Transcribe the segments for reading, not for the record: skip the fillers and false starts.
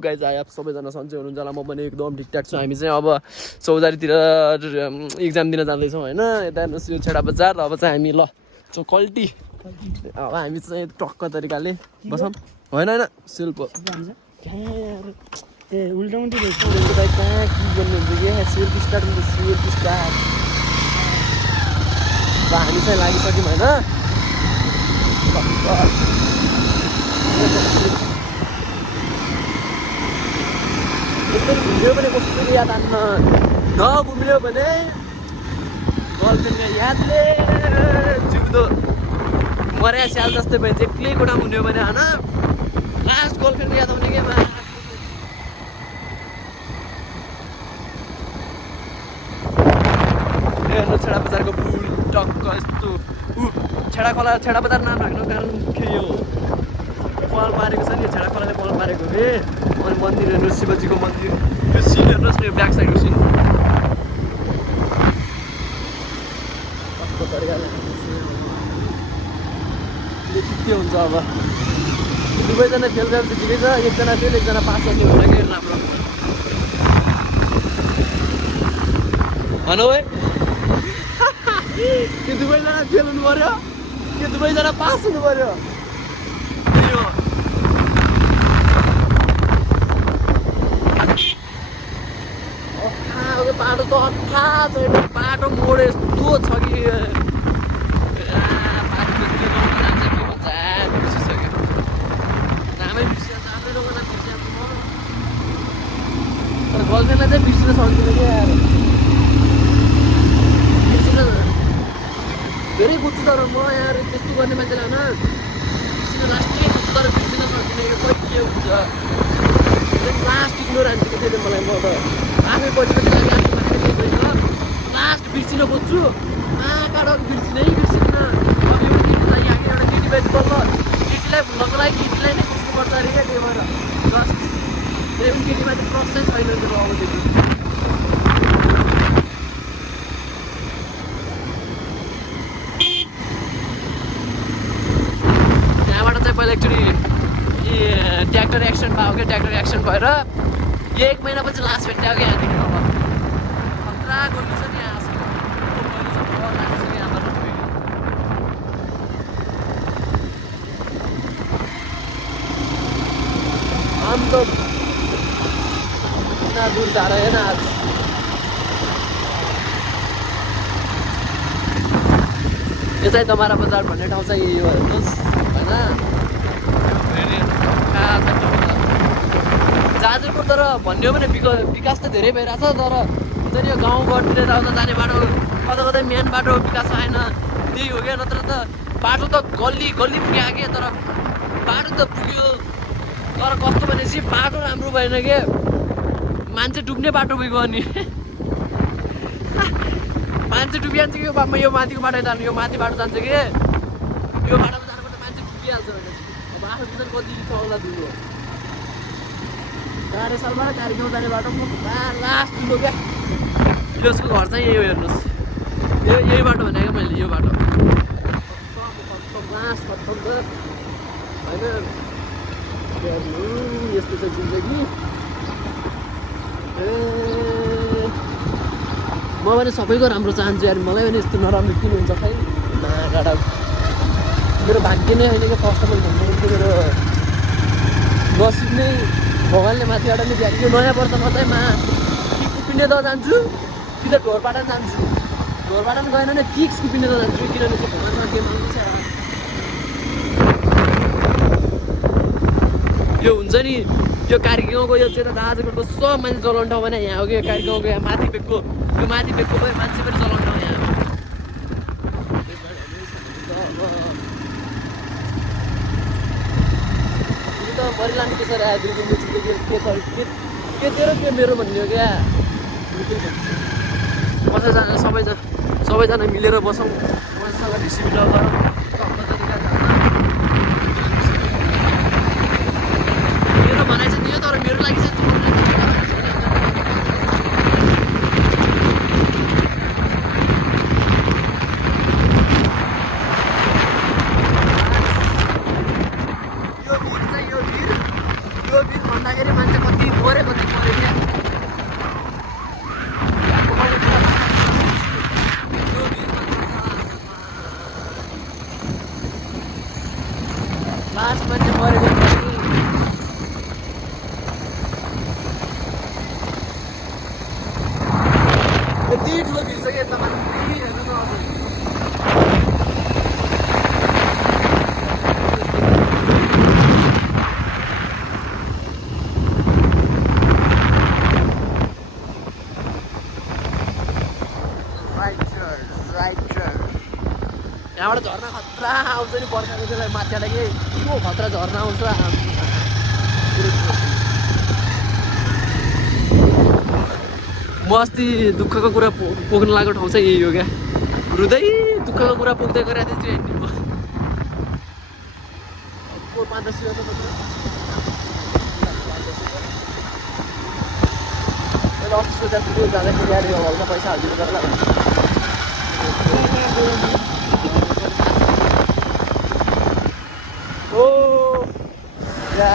guys आयो सबैजना सन्चै हुनुहुन्छ होला म पनि एकदम ठिकठाक छु हामी चाहिँ अब चौधारीतिर इक्जाम दिन जाँदैछौँ होइन यता हेर्नुहोस् यो छेडा बजार अब चाहिँ हामी ल क्वालिटी अब हामी चाहिँ टक्क तरिकाले बसौँ होइन होइन शिल्प ए उल्टा उल्टी कहाँ के गर्नुहुन्छ कि शिल्प स्टार्ट हुन्छ शिल्प स्टार्ट अब हामी चाहिँ लागिसक्यौँ होइन यस्तो घुम्यो भने कसरी याद आन्न नघुम्यो भने गर्लफ्रेन्डको यादले जिउँदो मर्या स्याल जस्तै भयो चाहिँ एक्लै कोठामा हुन्यो भने होइन लास्ट गर्लफ्रेन्डको याद आउने के हेर्नु छेडा बजारको पुल टक्क यस्तो छेडा बजार नाम राख्नु कारण के यो पल पारेको छ नि छेडा खोलाले पल पारेको रे अनि मन्दिर हेर्नु शिवजीको मन्दिर यो सिन हेर्नुहोस् न यो ब्याक साइडको सिन के हुन्छ अब दुवैजना फेल भए चाहिँ ठिकै छ एकजना फेल एकजना पास गर्ने होला कि राम्रो भनौ है के दुवैजना फेल हुनु पर्यो के दुवैजना पास हुनु पर्यो बाटो त अट्ठा छैन बाटो मोड यस्तो छ कि नामै बिर्सिया जाँदैन मलाई बिर्सिया तर गर्लफ्रेन्डलाई चाहिँ बिर्सिन सक्दिनँ क्या बिर्सिन धेरै बुझ्छु तर म यहाँ त्यस्तो गर्ने मान्छेलाई होइन बिर्सिन लास्टै बुझ्छु तर बिर्सिन सक्दिनँ यो खोइ के हुन्छ लास्ट इग्नोरेन्स के थियो मलाई म त आफै पछि लास्ट बिर्सिन खोज्छु कहाँबाट बिर्सिनै बिर्सिन्न अब यो केटीलाई यहाँ एउटा केटी बेच बल्ल केटीलाई भुल्नको लागि केटीलाई नै खोज्नुपर्छ अरे क्या त्यही भएर जस्ट त्यही केटीमा चाहिँ ट्रस्ट चाहिँ छैन त्यो अबदेखि त्यहाँबाट चाहिँ पहिला एकचोटि ट्र्याक्टर एक्सिडेन्ट भयो क्या ट्र्याक्टर एक्सिडेन्ट भएर 1 महिनापछि लास्ट भेट्यो क्या यहाँदेखि अब खतरा गर्नु छ नि यहाँ हम तो इतना दूर जा रहे हैं ना आज यो चाहिँ दमारा बजार भन्ने ठाउँ चाहिँ यही हो हेर्नुहोस् होइन जाजरकोट तर भन्यो भने विकास त धेरै भइरहेछ तर हुन्छ नि यो गाउँघरतिर आउँदा जाने बाटो कता कतै मेन बाटो विकास आएन त्यही हो क्या नत्र त बाटो त गल्ली पुग्यो के तर बाटो त पुग्यो तर कस्तो भनेपछि बाटो राम्रो भएन के मान्छे डुब्ने बाटो पुग्यो अनि मान्छे डुबिहाल्छ कि यो माथिको बाटो जानु यो माथि बाटो जान्छ कि यो बाटोमा जानुपर्छ मान्छे डुबिहाल्छ भने अब आफ्नो बिचन कति छ होला धुलो गाडी सालबाट कार्यक्रम जाने बाटो लास्ट ठुलो क्या यसको घर चाहिँ यही हो हेर्नुहोस् यही बाटो भनेको मैले यो बाटो लास्ट खत्तम छ होइन यस्तो चाहिँ जिन्दगी ए म भने सबैको राम्रो चाहन्छु यार मलाई पनि यस्तो नराम्रो किन हुन्छ खै नागाडा मेरो भाग्य नै होइन कि फर्स्ट अफ अल भन्नु मेरो नसिब नै भगवान्ले माथिबाट नै दिएको यो नयाँ वर्षमा चाहिँ कि कुपिने त जान्छु कि त ढोरपाटा जान्छु ढोरपाटा पनि गएन भने फिक्स कुपिने त जान्छु किनभने चाहिँ भगवान्सँग के माग्नु छ यो हुन्छ नि यो कार्यक्रमको यो चाहिँ दार्जिलिङको सब मान्छे चलाउने ठाउँ भने यहाँ हो कि कार्यक्रमको यहाँ माथि बेगको यो माथि बेगको पनि मान्छे पनि चलाउने ठाउँ यहाँ त मरिलाने त्यसरी आइदिएको के तेरो के मेरो भन्ने हो क्या कसैजना सबैजना मिलेर बसौँ मसँग डिस्ट्रिब्युटर गरौँ मेरो भनाइ चाहिँ दियो तर मेरो लागि चाहिँ यो भिड भन्दाखेरि मान्छे मरेको त मऱ्यो क्या लास्ट मान्छे मरेको यति ठुलो भिड छ कि यता माथि हेर्नु न अब यहाँबाट झर्ना खतरा आउँछ नि बर्खाको बेला माथिबाट के खतरा झर्ना आउँछ म अस्ति दुःखको कुरा पोख्न लागेको ठाउँ चाहिँ यही हो क्या रुँदै दुःखको कुरा पोख्दै गरेको थिएँ हिँड्ने म 5-10 अस्ति सोचेको छु जाँदाखेरि यहाँ हल्का पैसा हालिदिनु पर्ला ओ या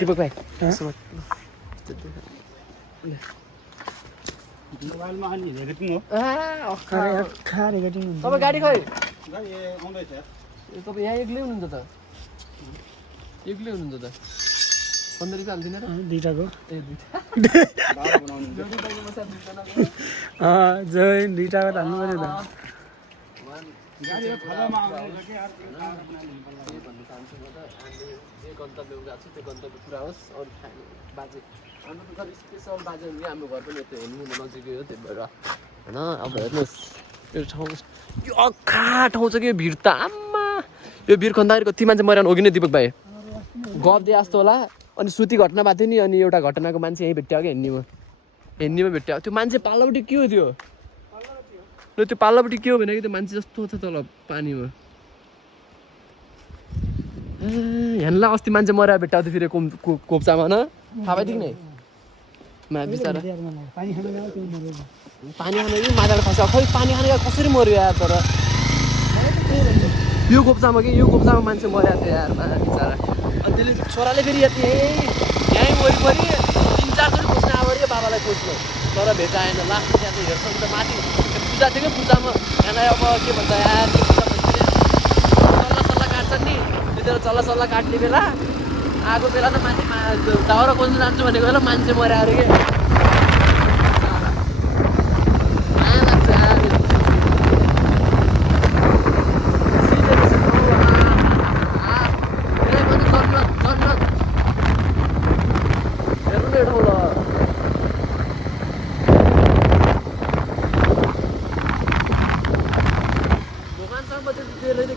दीपक भाइ तपाईँ गाडी खै तपाईँ यहाँ एक्लै हुनुहुन्छ त एक्लै हुनुहुन्छ त 15 हाल्दिन र दुईटाको ए दुईटाको हाल्नु पर्यो त जे गन्तव्य गएको छ त्यो गन्तव्य पुरा होस् अरू खाने बाजे हाम्रो त स्पेसल बाजे हुने हाम्रो घर पनि यस्तो हेर्नु नजिकै हो त्यही भएर होइन अब हेर्नुहोस् यो ठाउँ यो अखा ठाउँ छ कि यो भिड त आम्मा यो भिड खन्दाखेरि कति मान्छे मरिरहनु हो कि नै दिपक भाइ गफ दिए जस्तो होला अनि सुती घटना भएको थियो नि अनि एउटा घटनाको मान्छे यहीँ भेट्यो क्या हिँड्नेमा भेट्यो त्यो मान्छे पाल्लोपट्टि के हो त्यो ल त्यो पाल्लोपट्टि के हो भने कि त्यो मान्छे जस्तो छ तल पानीमा यहाँलाई अस्ति मान्छे मरेर भेट्टाएको थियो फेरि कोप्चामा न थाहा पाइदियो नि बिचरा पानी खानु यो माछाले फस्यो खै पानी खाने कसरी मऱ्यो यार तर यो कोप्चामा मान्छे मरेको थियो यार बिचरा अनि त्यसले छोराले फेरि यहीँ वरिपरि 3-4 चोटि खोज्न आयो अरे बाबालाई खोज्नु तर भेटाएन लास्टमा त्यहाँ चाहिँ हेर्छ त माथि पूजा थियो कि पूजामा यहाँलाई अब के भन्छ यार चल्ला काट्छन् नि त्यतिखेर चल्ला काट्ने बेला आएको बेला त माथि दाउरा खोज्नु जान्छु भनेको बेला मान्छे मर्यो अरे के माया लाग्छ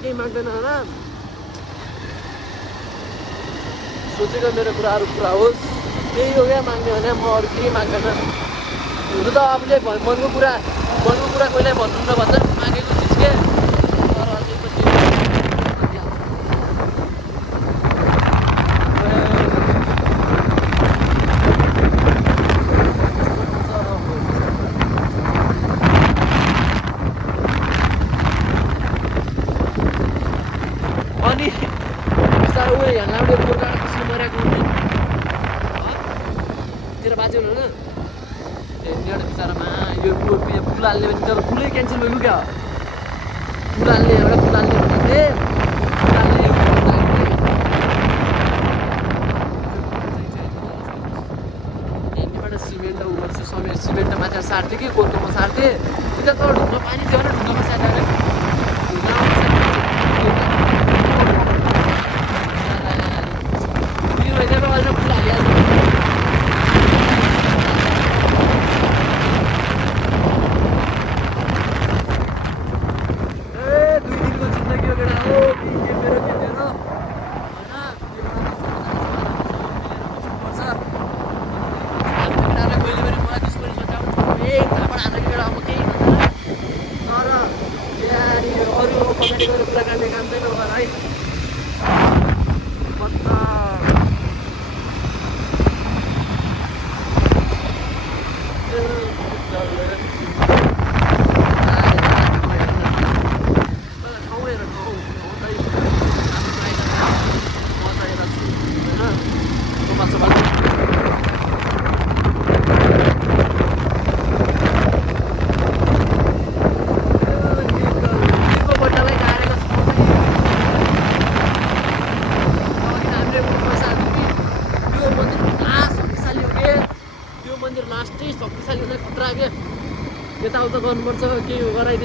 केही माग्दैन होला सोचेको मेरो कुराहरू पुरा होस् त्यही हो क्या माग्ने भने म अरू केही माग्दैन हुनु त आफूले मनको कुरा कोहीलाई भन्नु न भन्छ मागेको चिज के तर अझै पनि अनि बिस्तारो उयो यहाँ एउटा गोर्खाबाट कसरी मरेको तेरो बाजे हुनु होइन ए एउटा बिचरामा यो पुल हाल्ने भने तर पुलै क्यान्सल भएको क्या पुल हाल्ने एउटा पुल हाल्ने भन्दा पुल हाल्ने यहाँबाट सिमेन्ट सिमेन्ट माथि सार्थ्यो कि गोर्खामा सार्थेँ त्यता तल ढुङ्गा पानी थियो भने ढुङ्गामा सार्दा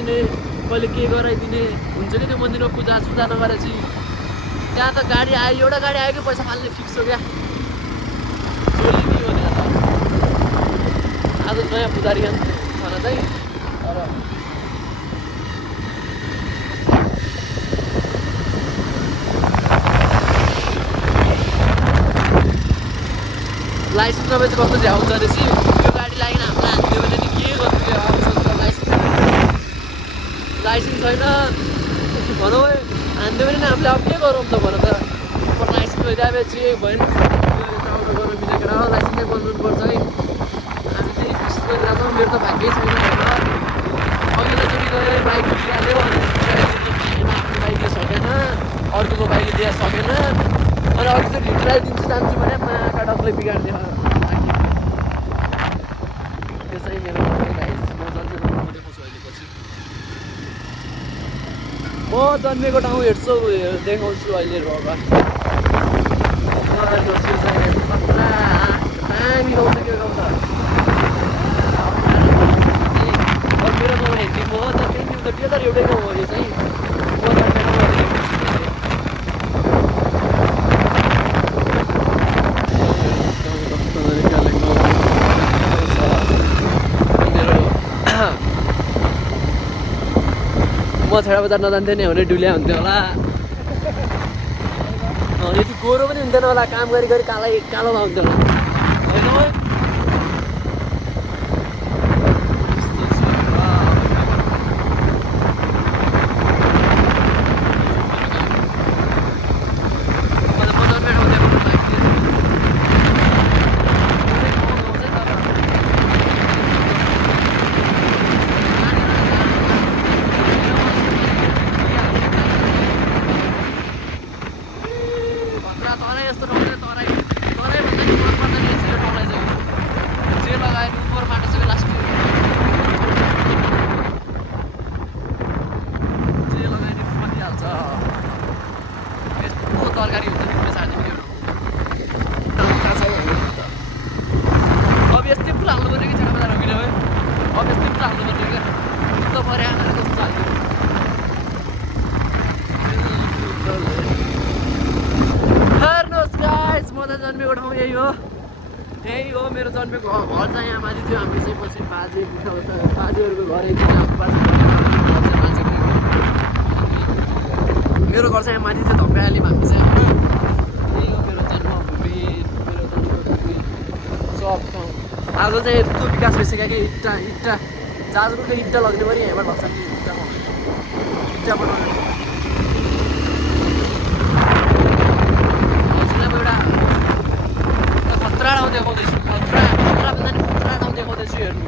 गराइदिने कहिले के गराइदिने हुन्छ कि त्यो मन्दिरमा पूजासुजा नगरेपछि त्यहाँ त गाडी आयो एउटा गाडी आयो कि पैसा फाल्ने फिक्स हो क्या चोलिदियो त्यहाँ त आज नयाँ पुजारी खाना चाहिँ तर लाइसेन्स नभए चाहिँ कस्तो झ्याउँछ रहेछ यो गाडी लागि हामीलाई हान्दियो भने नि के गर्नु त्यो अब सोच्छ लाइसेन्स छैन भनौँ है हान्दियो भने नि हामीले अब के गरौँ त भन त लाइसेन्स भइदिएपछि भएन गर्नु मिलेर लाइसेन्स चाहिँ बनाउनुपर्छ है हामी चाहिँ कोसिस गरिरहेको छौँ मेरो त भाग्यै छैन होइन अघिल्लोचोटि गएर बाइक बिगाल्यो आफ्नो बाइकले सकेन अर्कोको बाइकले दिएर सकेन अनि अघि चाहिँ ढिट्राइ दिन्छु जान्छु भने माका डक्ले बिगारिदियो त्यसै मेरो म जन्मेको ठाउँ हेर्छु देखाउँछु अहिले भगवान दामी गाउँछ के गाउँछ मेरो गाउँ हेर्छु म त त्यही त त्यो त एउटै गाउँ हो यो चाहिँ म छेडा बजार नजान्थेँ नि भने डुलिया हुन्थ्यो होला यति गोरो पनि हुन्थेन होला काम गरी गरी कालोमा हुन्थ्यो होला होइन तरकारी हुन्छ अब यस्तै फुल हाल्नु पर्यो कि छेडा बजार हो किन है अब यस्तै फुल हाल्नु पर्यो क्या त पर्या जस्तो हेर्नुहोस् गाइस म त जन्मेको ठाउँ यही हो मेरो जन्मेको घर चाहिँ यहाँ माथि थियो हामी चाहिँ पछि बाजेहरूको घर यति मेरो घर चाहिँ यहाँ माथि थियो धक्कालीमा हामी चाहिँ यही हो मेरो जन्मभूमि मेरो जन्मभूमि सब ठाउँ आज चाहिँ यस्तो विकास भइसक्यो कि इट्टा जाजपुरको इट्टा लग्ने पनि यहाँबाट लाग्छ कि इट्टा बनाउने एउटा खतरा ठाउँ देखाउँदैछु खतरा भन्दा नि खतरा ठाउँ देखाउँदैछु हेर्नु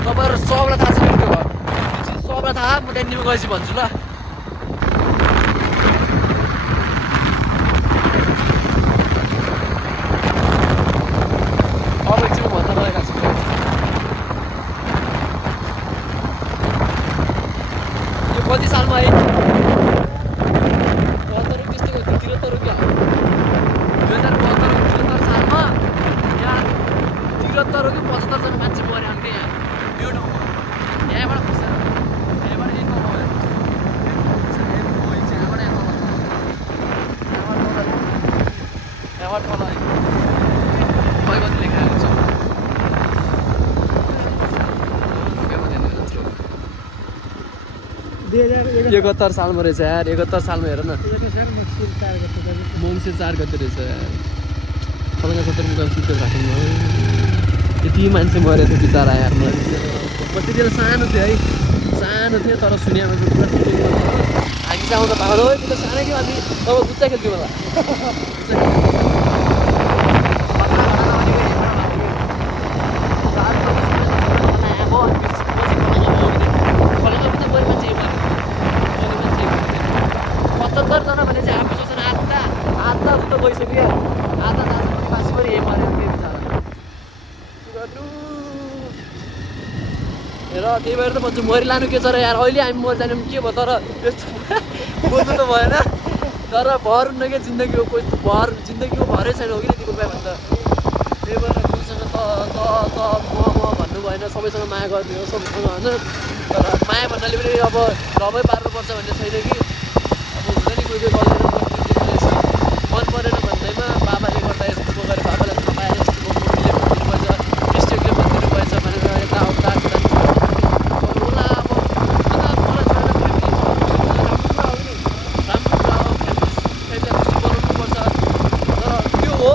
तपाईँहरू सबलाई थाहा छ मेरो त्यो घर सबलाई थाहा म त्यहाँनिर गएपछि भन्छु ल कति सालमा है 72 त्यस्तै हो 73 क्या 2072 सालमा यहाँ 73 कि 75 जना मान्छे मऱ्यो हामीले यहाँ यो ठाउँमा यहाँबाट खसेर यहाँबाट एक ठाउँमा यहाँबाट तल खै कति लेखेर हुन्छ 71 सालमा रहेछ यार 71 सालमा हेर न मङ्सिर 4 गते रहेछ यार फलङ्गा 70 मुका सुतेर राख्नु यति मान्छे मरेको थियो बिचरा यार त्यति बेला सानो थियो है सानो थियो तर सुनियामा चाहिँ पुरा सुटिङ गर्छ हामी चाहिँ आउँदा पाउँदो त्यो त सानै थियो हामी अब गुच्चा खेल्थ्यो होला जना भने चाहिँ हाम्रो सोच्न आधा जस्तो गइसक्यो आधा दाजु मासु पनि यही मऱ्यो के बिचरा गर्नु हेर त्यही भएर त भन्छु मरि लानु के छ र यार अहिले हामी मरि जाने के भयो तर यस्तो बोल्नु त भएन तर भर हुन्न क्या जिन्दगीको कोही भर जिन्दगीको भरै छैन हो कि यति रुपियाँ भन्दा त्यही भएर कोहीसँग त म भन्नु भएन सबैसँग माया गरिदियो सबैसँग होइन तर माया भन्नाले पनि अब रमै पार्नुपर्छ भन्ने छैन कि अब हुन्छ नि कोही कोही गर्दैन मन परेन भन्दैमा बाबाले गर्दा यस्तो म गरेँ बाबालाई थाहा पाएर यस्तो म मम्मीले भनिदिनुपर्छ मिस्टेकले भनिदिनुपर्छ भनेर यताउता होला अब मलाई छैन राम्रो कुरा हो फ्यामिलीलाई खुसी बनाउनुपर्छ तर त्यो हो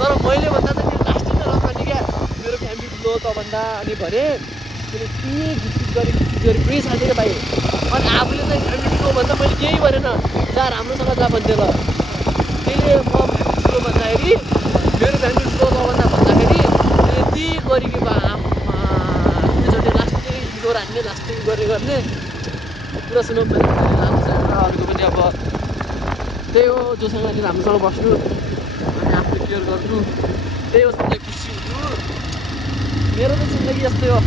तर मैले भन्दा चाहिँ मेरो लास्टिङ राम्रो नि क्या मेरो फ्यामिली ठुलो त भन्दा अनि भने त्यसले के घिचघिच गरी पुरै साथी क्या भाइ अनि आफूले चाहिँ फ्यामिली ठुलो भन्दा मैले केही गरेन जा राम्रोसँग जा भन्थेँ ल त्यसले म फ्यामिली ठुलो भन्दाखेरि मेरो फ्यामिली ठुलो त भन्दाखेरि त्यसले यति गरिकन एकचोटि लास्टिङ इग्नोर हान्ने लास्टिङ गर्ने कुरा सुनौँ भने राम्रो छ अरूको पनि अब त्यही हो जोसँग नि राम्रोसँग बस्नु अनि आफूले केयर गर्नु त्यही हो सबैलाई खुसी हुनु मेरो त जिन्दगी यस्तै हो अब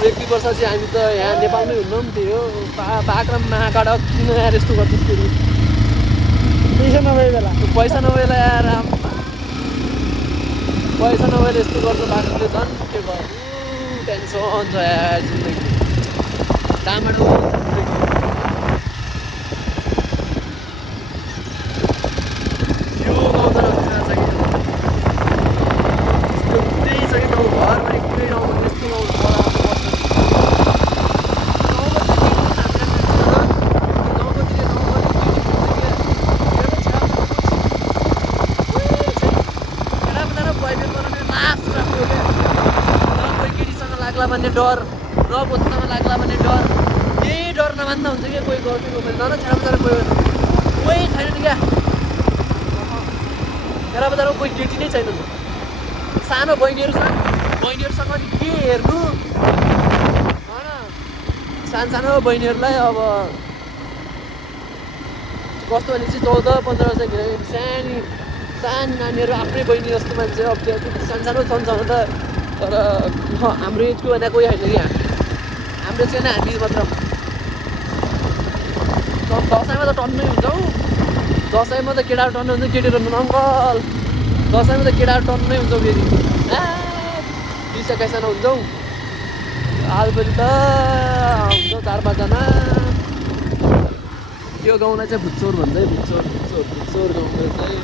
1-2 वर्ष चाहिँ हामी त यहाँ नेपालमै हुन्नौँ त्यही हो बाख्रा महाकाडा किन यार यस्तो गर्दैछ फेरि पैसा नभए बेला पैसा नभएला यार पैसा नभएर यस्तो गर्छ बाख्राले झन् के गर्नु टेन्सन छ यार जिन्दगी टामाटो यो गाउँ त नखुरा छ कि त्यही छ कि गाउँ घरभरि कुनै ठाउँमा यस्तो गाउँ भन्ने डर नबोसँग लाग्ला भन्ने डर केही डर नमान्दा हुन्छ क्या कोही गर्ने भने न छेडा कोही छैन नि क्या छेडा बजारमा कोही केटी नै छैन सानो बहिनीहरू छन् बहिनीहरूसँग नि के हेर्नु होइन सानो बहिनीहरूलाई अब कस्तो भने चाहिँ 14-15 वर्ष सानो नानीहरू आफ्नै बहिनी जस्तो मान्छे अब त्यो सानो छन् त तर हाम्रो एजको भन्दा कोही होइन कि हाम्रो चाहिँ हामी मात्र दसैँमा त टन्नै हुन्छौँ दसैँमा त केटाहरू टन्नै हुन्छ केटीहरू अङ्कल दसैँमा त केटाहरू टन्नै हुन्छौँ फेरि 20-21 जना हुन्छौँ आजभोलि त हुन्छौँ 4-5 जना यो गाउँलाई चाहिँ भुच्चोर भन्छ है भुच्चोर गाउँलाई चाहिँ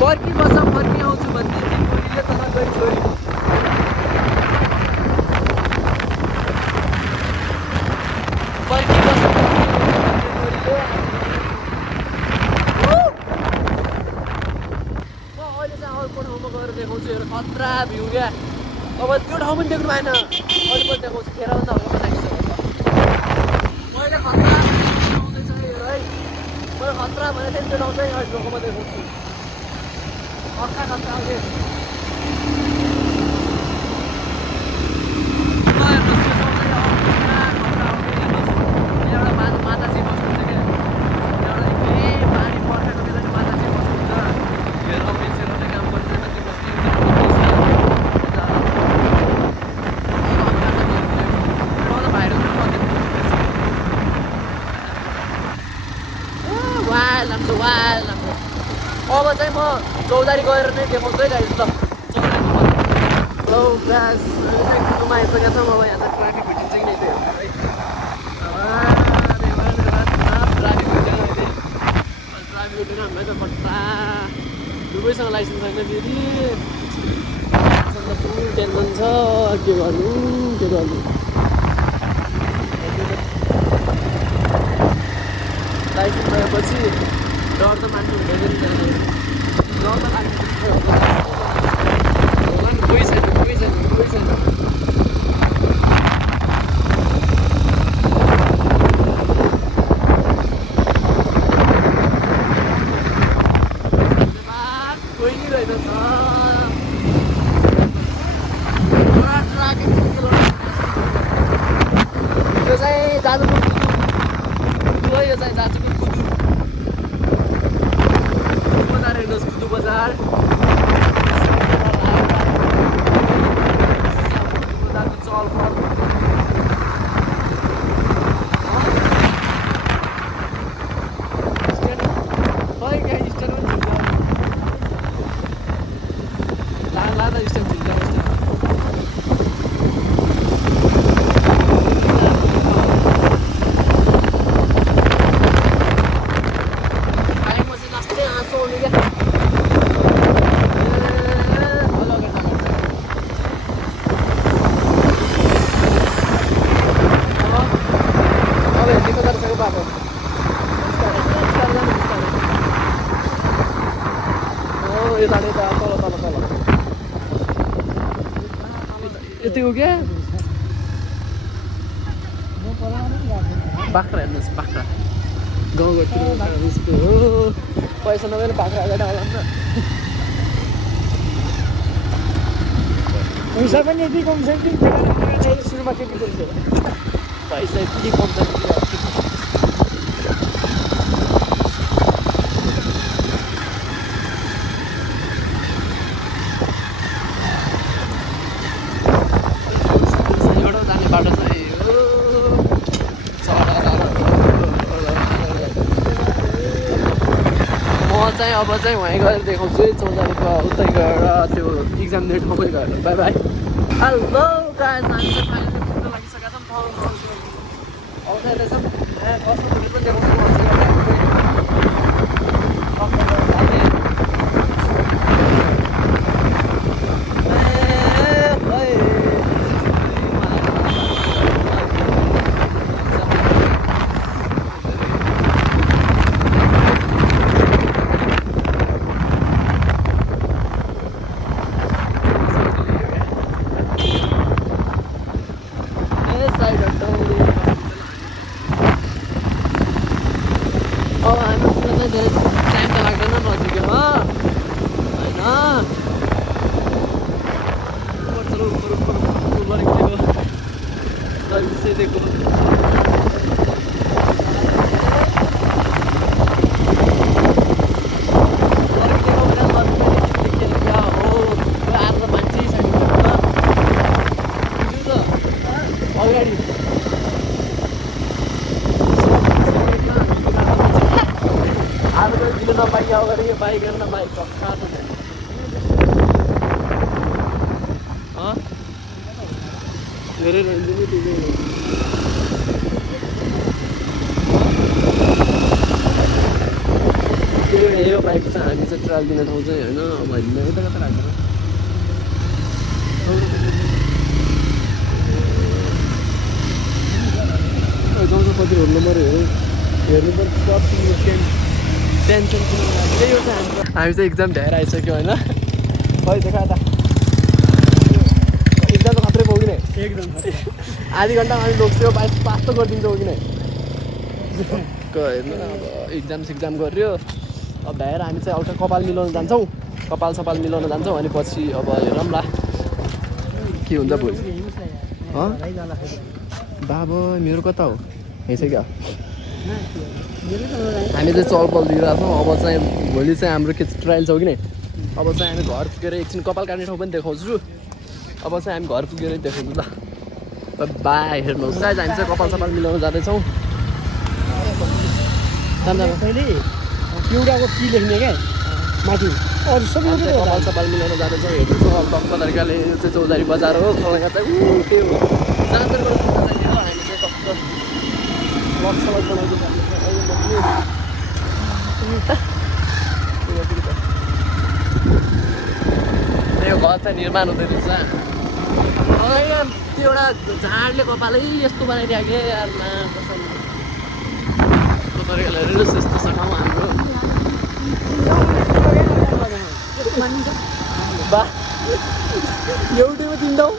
फर्की बस्छ फर्की आउँछु भन्ने छोरीले तल गई छोरी फर्की बस्छ म अहिले चाहिँ अर्को ठाउँमा गएर देखाउँछु हेर खतरा भ्यू क्या अब त्यो ठाउँ पनि देख्नु भएन अहिले पनि देखाउँछु खेराभन्दा हल्का लागिसक्यो मैले खतरा आउँदैछ हेर है मैले खतरा भनेको थिएँ त्यो ठाउँ चाहिँ अहिले लोकोमा देखाउँछु पक्का खतरा आउँछ एउटा माताजी बस्नुहुन्छ क्या एउटा केही पानी पर्खाको बेला नि माताजी बस्नुहुन्छ हेर मान्छेहरूले काम गर्दैन त्यो बस्ने वाल राम्रो अब चाहिँ म चौधारी गएर नै देखाउँछु है गाइस ल हेलो गाइस कुदुमा आइसकेका छौँ अब यहाँ चाहिँ ट्राफिक भेटिन्छ कि नै त्यो ट्राफिक भेटेन अहिले ट्राफिक भेटेन हामीलाई त बट्टा दुवैसँग लाइसेन्स छैन फेरि फुल टेन्सन छ के गर्नु लाइसेन्स भएपछि डर त मान्नु हुँदैन नि डर त लाग्छ होला नि कोही छैन कोही नि रहेन यो चाहिँ जाजुको कुदु हो यो चाहिँ जाजुको कुदु बजार हेर्नुहोस् कुदु बजार चल यता तल तल तल यति हो क्या बाख्रा हेर्नुहोस् बाख्रा गाउँघरतिर हो पैसा नभएर बाख्रा अगाडि आउला नि त पैसा पनि यति कम छ कि सुरुमा के गर्छ पैसा यति कम छ अब चाहिँ वहीँ गएर देखाउँछु है चौधारीको उतै गएर त्यो इक्जाम दिने ठाउँमै गएर बाई बाई हेलो गाइस हामी चाहिँ फाइनली पुग्न लागिसकेका छौँ अब चाहिँ रहेछौँ कस्तो पनि बाइक गर्न बाइक धेरै रहन्छ नि त्यो यो बाइक चाहिँ हामी चाहिँ ट्रायल दिने ठाउँ चाहिँ होइन अब हामीले यता कता राख्दैन गाउँको कति हुनु पऱ्यो हेर्नु पर्छ टेन्सन त्यही हो चाहिँ हामी चाहिँ इक्जाम भ्याएर आइसक्यो होइन खै देखा त इक्जाम त खत्रै पाउ कि नै एकदम आधी घन्टामा हामी लोग्थ्यो पास त गरिदिन्छौँ कि नै हेर्नु न अब इक्जाम गऱ्यो अब भ्याएर हामी चाहिँ एउटा कपाल मिलाउन जान्छौँ कपाल सपाल मिलाउन जान्छौँ अनि पछि अब हेरौँला के हुन्छ भोलि बाबा मेरो कता हो यसै क्या हामी चाहिँ चलपल दिइरहेको छौँ अब चाहिँ भोलि चाहिँ हाम्रो के ट्रायल छ कि नै अब चाहिँ हामी घर पुगेर एकछिन कपाल काट्ने ठाउँ पनि देखाउँछु अब चाहिँ हामी घर पुगेर देखाउँछु ल बाई हेर्नुहोस् गाइस हामी चाहिँ कपाल सपाल मिलाउन जाँदैछौँ पहिले एउटाको पी लेख्ने क्या माथि अरू सबै कपाल सपाल मिलाउन जाँदैछौँ हेर्नुहोस् अब टक्क तरिकाले यो चाहिँ चौधारी बजार हो कलकत्ता चाहिँ त्यो हो जहाँतिर हामी चाहिँ टक्क लक्सलक बनाउँदै यो घर चाहिँ निर्माण हुँदै रहेछ त्यो एउटा झाडले कपालै यस्तो बनाइदिएको यार कस्तो तरिकाले हेरेर यस्तो छ ठाउँ हाम्रो बा एउटैमा तिनौँ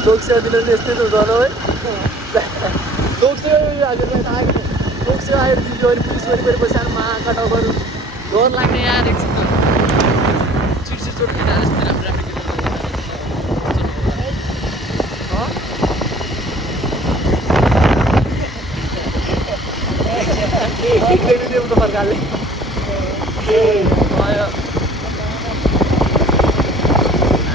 लोकसेवा दिन यस्तै त झन् है लोकसेवा लोकसेवा आएर दियो भने पुलिस वरिपरि बसेर कटाउहरू डर लाग्ने यार एकछिन त चिडचिड चोट खाएर यस्तो राम्रो राम्रो प्रकारले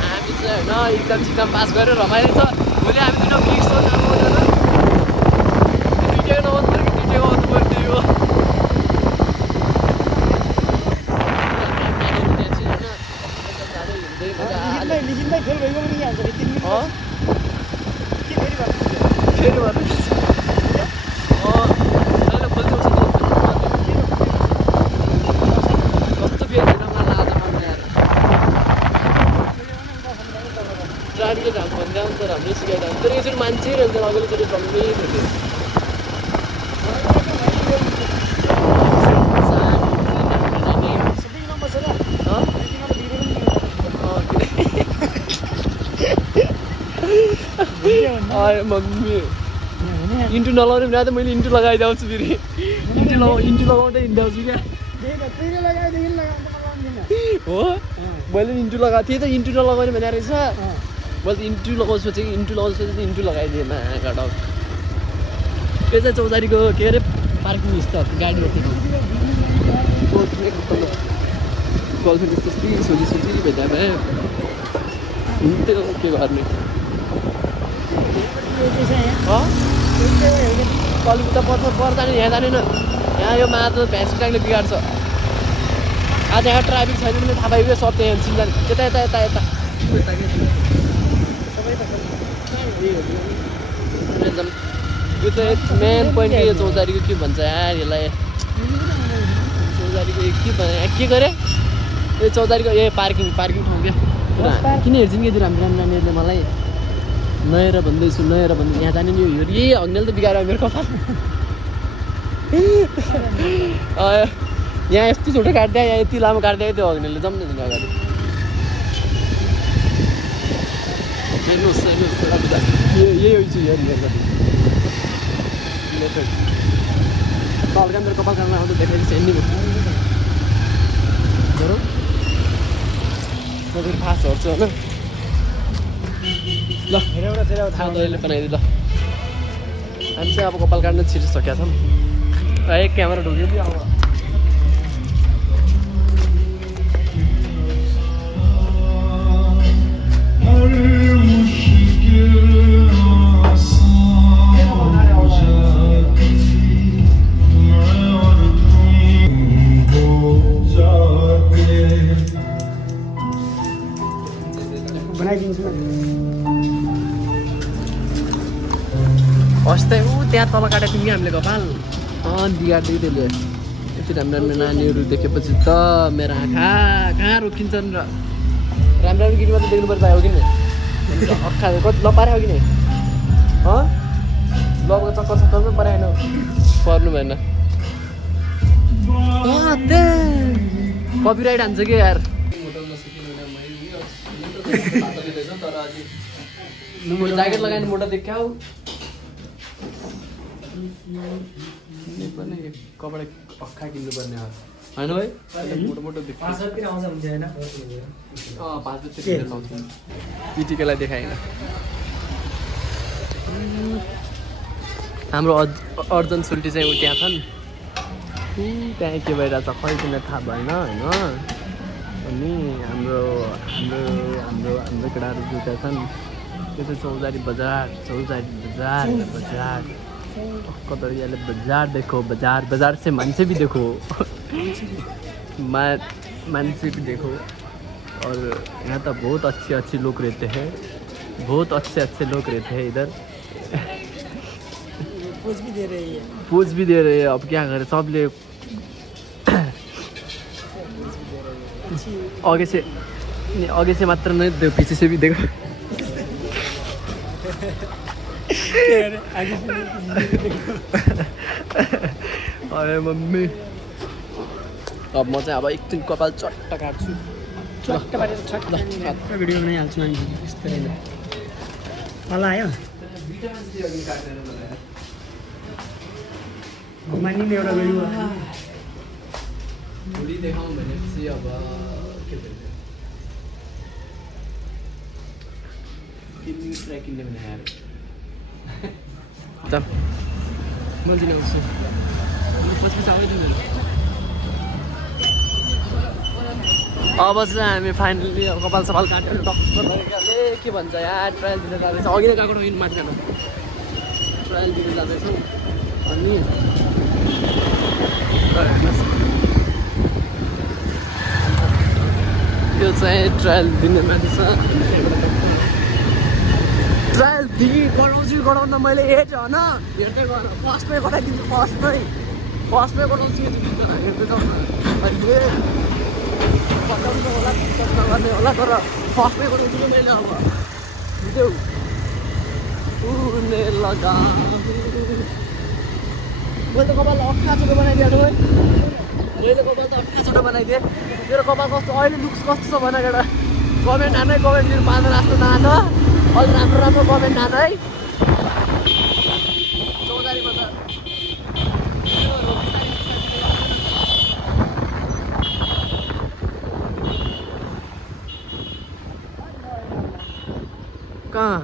हामी चाहिँ होइन इक्जाम पास गरेर रमाइलो छ भोलि हामी दुइटा फिक्स छ जानु पर्दैन दुइटै नभन्नु पऱ्यो कि दुइटै गर्नु पर्ने हो लिखिँदै फेल भइगयो भने के हुन्छ फेरि भन्नु नाचिरहन्छ अघिल्लोचोटि जम्मै थियो सुटिङ नम्बर छ र मम्मी इन्टु नलाउने भने त मैले इन्टु लगाइदिउँछु फेरि इन्टु लगाउँदै हिँड्दाउँछु क्या हो मैले इन्टु लगाएको थिएँ त इन्टु नलगाउने भने रहेछ मैले त इन्टु लगाउँछु सोचेँ इन्टु लगाउँछु सोचेँ इन्टु लगाइदिएँ मागाड त्यो चाहिँ चौतारीको के अरे पार्किङ स्टप गाडी रोकेको गर्लफ्रेन्ड त्यस्तै सोची भेट्दा भए हुन्थ्यो के गर्ने कलिकता पर्छ नि यहाँ जानेन यहाँ यो मात्र भ्यास ट्याङ्कले बिगार्छ आज यहाँ ट्राफिक छैन भने थाहा पाइयो सब त्यहाँ चिन्जाने यता यता यता यता यो चाहिँ मेन पोइन्ट के चौतारीको के भन्छ यार यसलाई चौतारीको के गरे यो चौतारीको ए पार्किङ ठाउँ क्या किन हेर्छन् कि राम्रो नानीहरूले मलाई नहेर भन्दैछु यहाँ जाने नि यही हग्नेले त बिगाएर मेरो कपाल यहाँ यस्तो छोटो काटिदियो यहाँ यति लामो काटिदियो त्यो हग्नेले जम्दै दिनु अगाडि हेर्नुहोस् यही हुन्छ हल्का मेरो कपाल काट्न आउँदा देखाइदिन्छ हेर्ने भयो फेरि फास्ट हर्छु होइन ल थाहा तैँले बनाइदियो ल हामी चाहिँ अब कपाल काट्न छिरिसकेका छौँ एक क्यामेरा ढोक्यो कि अब बनाइदिन्छु अस्ति त्यहाँ तल काटेको थियौँ कि हामीले कपाल बिगार्दै त्यसले यति राम्रो राम्रो नानीहरू देखेपछि त मेरो आँखा कहाँ रोकिन्छन् र राम्रो राम्रो गिटी मात्रै देख्नु पर्छ हो कि नि अक्खा कति नपारे हो कि नि लगको चक्करमै पराएन पर्नु भएन कपिराइट हान्छ कि यार ज्याकेट लगाएर मोटा देखाऊ पनि कपडा अक्खा किन्नुपर्ने होइन है मोटो मोटो देख्छ 5 बजीतिर आउँछ हुन्छ होइन 5 बजीतिर आउँछ पिटीकोलाई देखाएन हाम्रो अर्जुन सुल्टी चाहिँ उ त्यहाँ छन् त्यहाँ के भइरहेछ खै किन थाहा भएन होइन अनि हाम्रो केटाहरू जुटा छन् त्यो चाहिँ चौतारी बजार कतरियाले बाजार देखो बाजार से मानसे भी देखो मानसे भी देखो और यहाँ तो बहुत अच्छे लोग रहते हैं बहुत अच्छे लोग रहते हैं इधर पोज भी दे रहे हैं अब क्या करें सबले आगे से मात्र नहीं दो पीछे से भी देखो अरे मम्मी अब म चाहिँ अब एकदिन कपाल चट्ट काट्छु चट्ट पारेर छट्ट भिडियो बनाइहाल्छु अनि यस्तो होइन तल आयो घुमाइदिने एउटा भिडियो भोलि देखाउँ भनेपछि अब के भन्छ किन्ने भने आएर त मैले ल्याउँछु पछि आउँदैन अब चाहिँ हामी फाइनली अब कपाल सपाल काटेर डक्टर के भन्छ यार ट्रायल दिन जाँदैछ अघि नै गएको माथि खानु ट्रायल दिन जाँदैछौँ अनि यो चाहिँ ट्रायल दिने माथि छ ट्रायल गराउँदा मैले एज होइन हेर्दै गर फर्स्टमै गराइदिन्छु फर्स्टमै गराउँछु हेर्दै जाउँ अहिले पचाउनु होला गर्ने होला तर फर्स्टमै गराउँछु मैले अब बुझ्यौ उड्ने लगा मैले त कपाल अट्ठा छोटो बनाइदिएँ है मैले कपाल त अट्ठा छोटो बनाइदिएँ मेरो कपाल कस्तो अहिले लुक्स कस्तो छ भने एउटा कमेन्ट हान है कमेन्ट मेरो 5 जस्तो नहान अझ राम्रो राम्रो कमेन्ट हान है चौतारीमा त कहाँ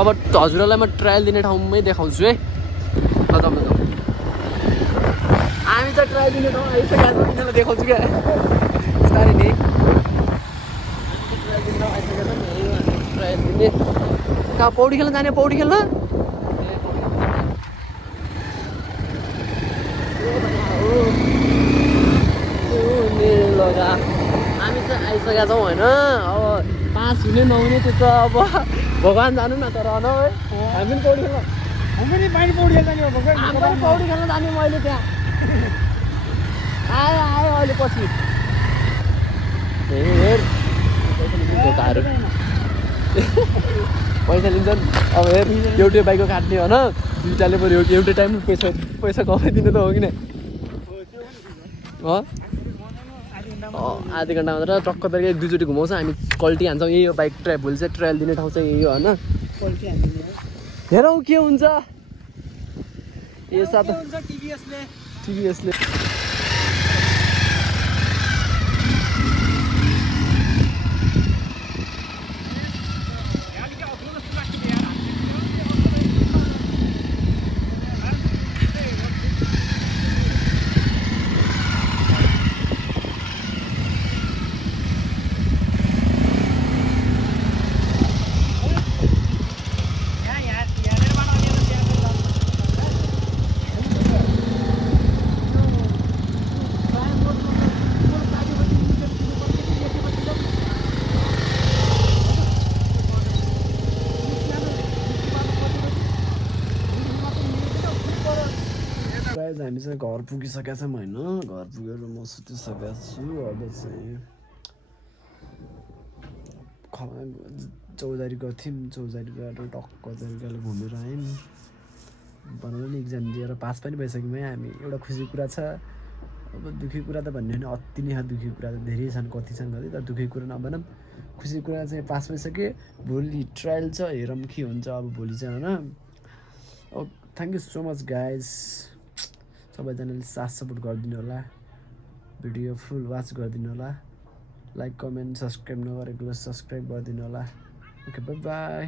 अब हजुरहरूलाई म ट्रायल दिने ठाउँमै देखाउँछु है ल तपाईँ हामी त ट्रायल दिने ठाउँ आइसकेको छौँ यिनीहरूलाई देखाउँछु क्या बिस्तारै नि ट्रायल दिने ठाउँ आइसकेको छ ट्रायल दिने कहाँ पौडी खेल्न जाने पौडी खेल्न लगा हामी चाहिँ आइसकेका छौँ होइन अब 5 हुने नहुने त्यो त अब भगवान् जानु न तर है हामी पनि पौडी खेल्न हामी पनि पौडी खेल्न जाने हो हामी पनि पौडी खेल्न जाने मैले त्यहाँ आयो अहिले पछि हेर पैसा लिन्छन् अब हेर एउटै बाइकको काट्ने हो न दुईटाले पऱ्यो एउटै टाइममा पैसा कमाइदिनु त हो कि न आधी घन्टा मात्र टक्क तरिका 1-2 चोटि घुमाउँछ हामी क्वालिटी हान्छौँ यही हो बाइक ट्रायल भोलि चाहिँ ट्रायल दिने ठाउँ चाहिँ यही हो होइन हेरौँ के हुन्छ यो साथ टिभीएसले हामी चाहिँ घर पुगिसकेका छौँ होइन घर पुगेर म सुतिसकेको छु अब चाहिँ चौधारी गएको थियौँ चौधारी गएर टक्क तरिकाले घुमेर आयौँ बनाउनु नि इक्जाम दिएर पास पनि भइसक्यौँ है हामी एउटा खुसी कुरा छ अब दुःखी कुरा त भन्ने होइन अति नै दुःखी कुरा त धेरै छन् कति छन् कति तर दुःखी कुरा नभनौँ खुसी कुरा चाहिँ पास भइसकेँ भोलि ट्रायल छ हेरौँ के हुन्छ अब भोलि चाहिँ होइन अब thank you so much guys सबैजनाले साथ सपोर्ट गरिदिनु होला भिडियो फुल वाच गरिदिनु होला लाइक कमेन्ट सब्सक्राइब नगरेको सब्सक्राइब गरिदिनु होला ओके बाई बाई